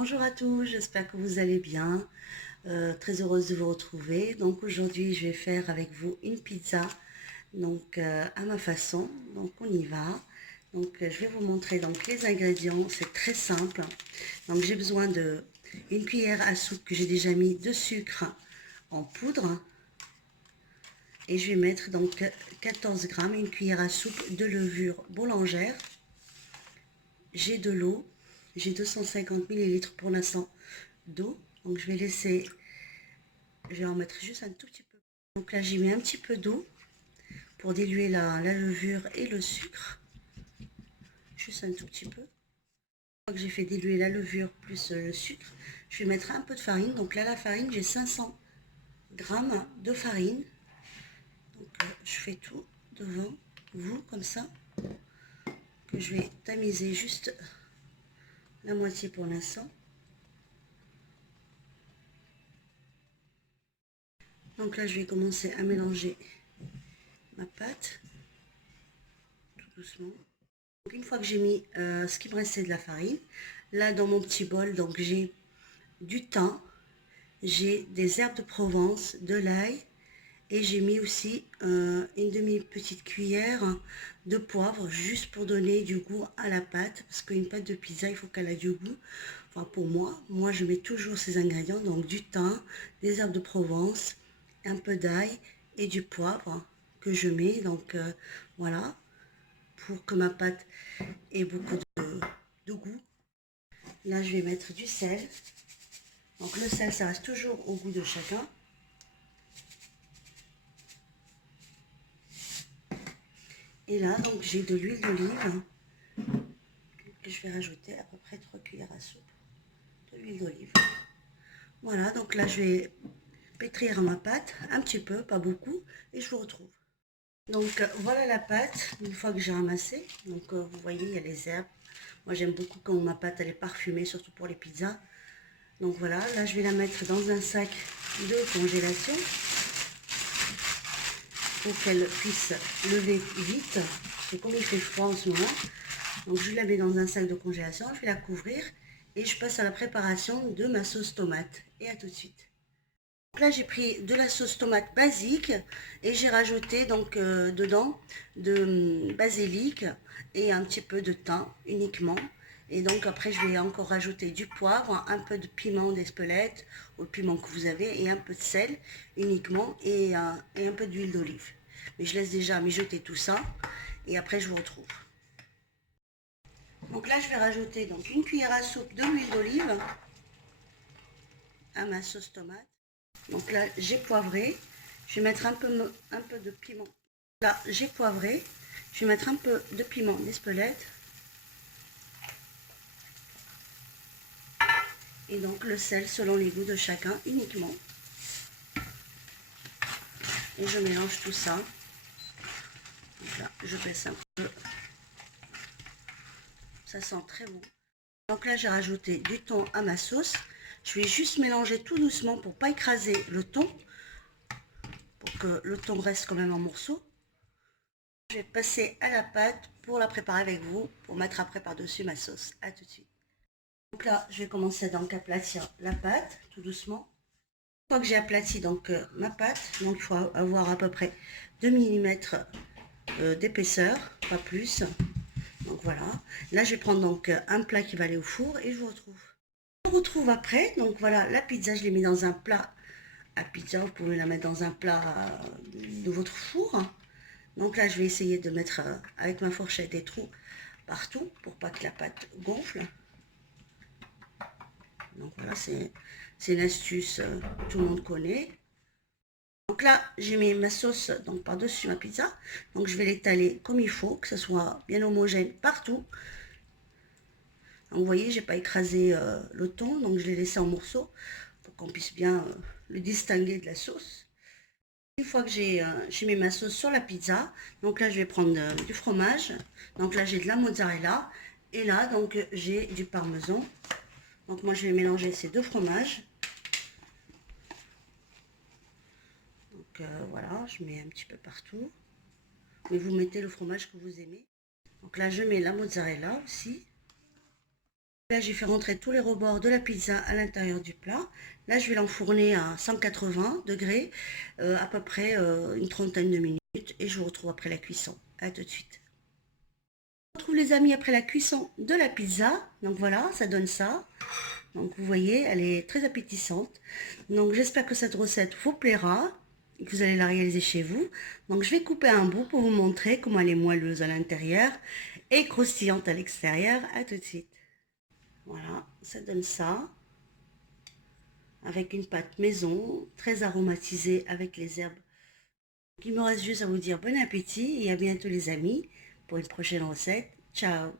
Bonjour à tous, j'espère que vous allez bien. Très heureuse de vous retrouver. Donc aujourd'hui, je vais faire avec vous une pizza à ma façon. Donc on y va. Je vais vous montrer donc les ingrédients. C'est très simple. Donc j'ai besoin de une cuillère à soupe que j'ai déjà mis de sucre en poudre. Et je vais mettre donc 14 grammes, une cuillère à soupe de levure boulangère. J'ai de l'eau. J'ai 250 millilitres pour l'instant d'eau. Donc je vais en mettre juste un tout petit peu. Donc là j'ai mis un petit peu d'eau pour diluer la levure et le sucre. Juste un tout petit peu. Une fois que j'ai fait diluer la levure plus le sucre, je vais mettre un peu de farine. Donc là la farine, j'ai 500 grammes de farine. Je fais tout devant vous comme ça. Que je vais tamiser juste la moitié pour l'instant. Donc là je vais commencer à mélanger ma pâte tout doucement. Donc une fois que j'ai mis ce qui me restait de la farine, là dans mon petit bol, donc j'ai du thym, j'ai des herbes de Provence, de l'ail et j'ai mis aussi une demi-petite cuillère de poivre juste pour donner du goût à la pâte parce qu'une pâte de pizza il faut qu'elle ait du goût. Enfin pour moi je mets toujours ces ingrédients, donc du thym, des herbes de Provence, un peu d'ail et du poivre que je mets. Voilà, pour que ma pâte ait beaucoup de goût. Là je vais mettre du sel. Donc le sel, ça reste toujours au goût de chacun. Et là, donc j'ai de l'huile d'olive que je vais rajouter à peu près 3 cuillères à soupe de l'huile d'olive. Voilà, donc là je vais pétrir ma pâte un petit peu, pas beaucoup, et je vous retrouve. Donc voilà la pâte, une fois que j'ai ramassé. Vous voyez, il y a les herbes. Moi j'aime beaucoup quand ma pâte elle est parfumée, surtout pour les pizzas. Donc voilà, là je vais la mettre dans un sac de congélation pour qu'elle puisse lever vite. C'est comme il fait froid en ce moment. Donc je la mets dans un sac de congélation, je vais la couvrir et je passe à la préparation de ma sauce tomate. Et à tout de suite. Donc là j'ai pris de la sauce tomate basique et j'ai rajouté dedans de basilic et un petit peu de thym uniquement. Et donc après je vais encore rajouter du poivre, un peu de piment d'Espelette ou le piment que vous avez et un peu de sel uniquement et un peu d'huile d'olive. Mais je laisse déjà mijoter tout ça et après je vous retrouve. Donc là je vais rajouter donc une cuillère à soupe de l'huile d'olive à ma sauce tomate. Donc là j'ai poivré, je vais mettre un peu de piment. Là j'ai poivré, je vais mettre un peu de piment d'Espelette. Et donc le sel selon les goûts de chacun uniquement. Et je mélange tout ça. Donc là, je baisse un peu. Ça sent très bon. Donc là, j'ai rajouté du thon à ma sauce. Je vais juste mélanger tout doucement pour ne pas écraser le thon. Pour que le thon reste quand même en morceaux. Je vais passer à la pâte pour la préparer avec vous. Pour mettre après par-dessus ma sauce. A tout de suite. Donc là, je vais commencer à aplatir la pâte tout doucement. Une fois que j'ai aplati ma pâte, donc il faut avoir à peu près 2 mm d'épaisseur, pas plus. Donc voilà. Là, je vais prendre un plat qui va aller au four et je vous retrouve. Je vous retrouve après. Donc voilà, la pizza, je l'ai mis dans un plat à pizza. Vous pouvez la mettre dans un plat de votre four. Donc là, je vais essayer de mettre avec ma fourchette des trous partout pour pas que la pâte gonfle. Donc voilà, c'est une astuce que tout le monde connaît. Donc là, j'ai mis ma sauce par-dessus ma pizza. Donc je vais l'étaler comme il faut, que ce soit bien homogène partout. Donc, vous voyez, j'ai pas écrasé le thon, donc je l'ai laissé en morceaux pour qu'on puisse bien le distinguer de la sauce. Une fois que j'ai mis ma sauce sur la pizza, donc là je vais prendre du fromage. Donc là j'ai de la mozzarella et là donc j'ai du parmesan. Donc moi je vais mélanger ces deux fromages. Voilà, je mets un petit peu partout. Mais vous mettez le fromage que vous aimez. Donc là je mets la mozzarella aussi. Là, j'ai fait rentrer tous les rebords de la pizza à l'intérieur du plat. Là, je vais l'enfourner à 180 degrés, à peu près une trentaine de minutes. Et je vous retrouve après la cuisson. À tout de suite. On retrouve les amis après la cuisson de la pizza. Donc voilà, ça donne ça. Donc vous voyez, elle est très appétissante. Donc j'espère que cette recette vous plaira et que vous allez la réaliser chez vous. Donc je vais couper un bout pour vous montrer comment elle est moelleuse à l'intérieur et croustillante à l'extérieur. À tout de suite. Voilà, ça donne ça. Avec une pâte maison, très aromatisée avec les herbes. Il me reste juste à vous dire bon appétit et à bientôt les amis pour une prochaine recette. Ciao!